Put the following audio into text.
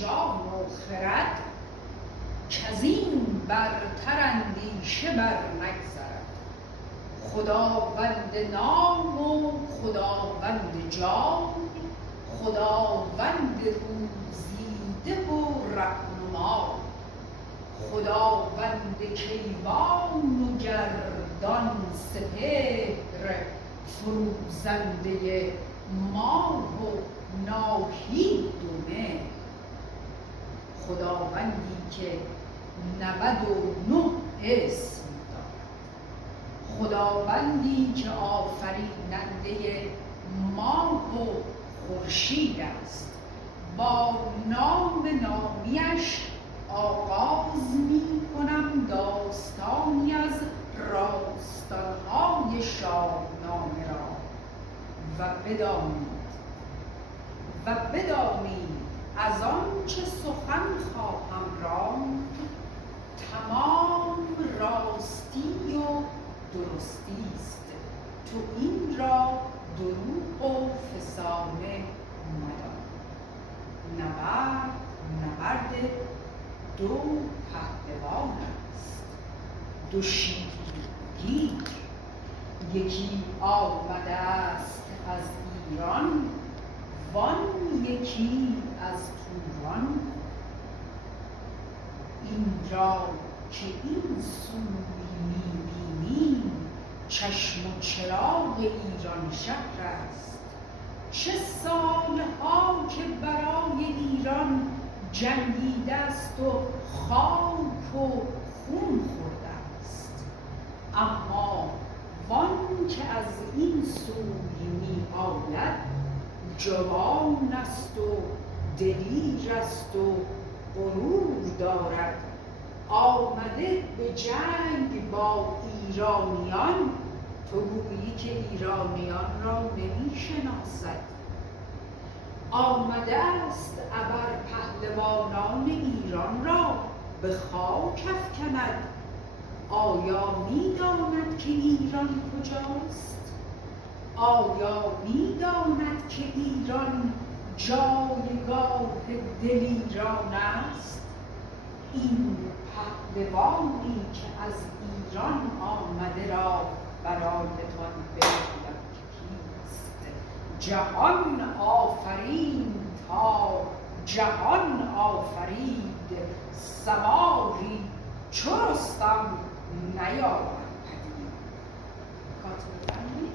جان و خرد، کزین برتر اندیشه بر نگذرد. خداوند نام و خداوند جای، خداوند روزیده و رهنمای. خداوند کیوان و گردان سپهر، فروزنده ماه و ناهید و مهر. خداوندی که 99 اسم دارد، خداوندی که آفریننده ماه و خورشید است. با نام نامیش آغاز می کنم داستانی از راستانهای شاهنامه را. و بدانید از آنچه سخن خواهم راند، تمام راستی و درستی است. تو این را دروغ و فسانه مدان. نبرد دو پهلوان است، دو شیرگیر. یکی آمده است از ایران، وان یکی از توران. این را که این سوی می‌بینی، چشم و چراغ ایران شهر است. چه سالها که برای ایران جنگیده است و خاک و خون خورده است. اما وان که از این سوی می آید، جوان است و دلیر است و غرور دارد. آمده به جنگ با ایرانیان، تو گویی که ایرانیان را نمی شناسد. آمده است ابر پهلوانان ایران را به خاک افکند. آیا می داند که ایران کجاست؟ آیا می داند که ایران جایگاه دلیران است؟ این پهلوانی که از ایران آمده را برایتان بگویم کیست. جهان آفرین تا جهان آفرید، سواری چو رستم نیامد پدید. کاتب بندی